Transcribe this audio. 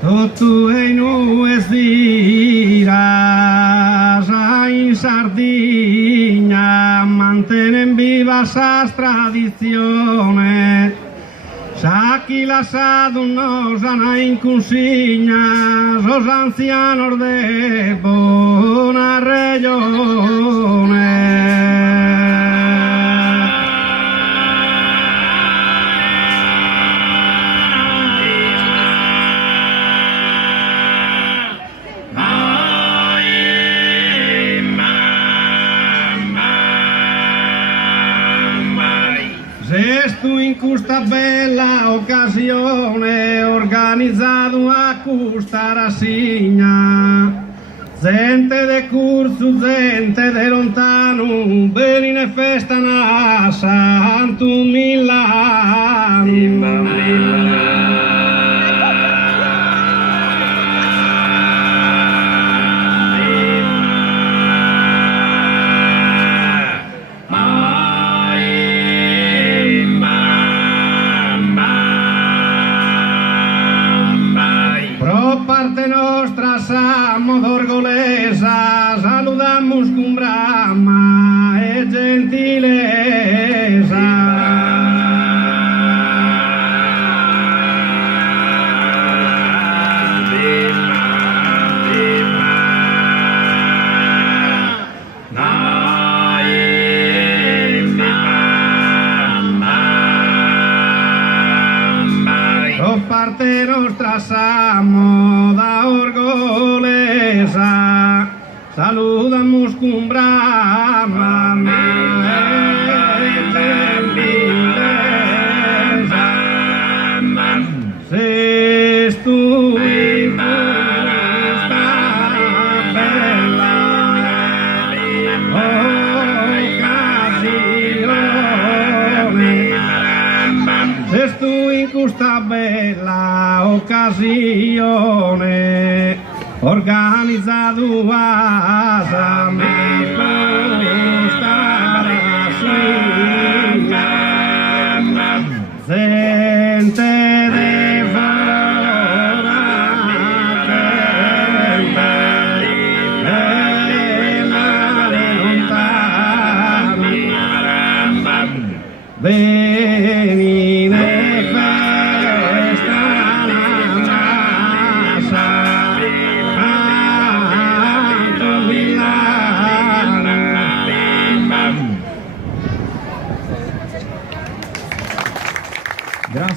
Totu einu ez dira zain sardina, mantenen vivas las tradiciones. Aquí las adornos han consignas los ancianos de buenas regiones. Esto in questa bella occasione organizzato a questa rassegna, gente de corso, gente de lontano, venire festa a Santo Milano. Parte nostra siamo d'orgolesa, saludamos con brama e gentileza. Parte nostra siamo da orgolesa, saludamos con brama e gentileza. Se tu questa bella occasione, se tu in questa bella occasione organizzato a gente de Gracias.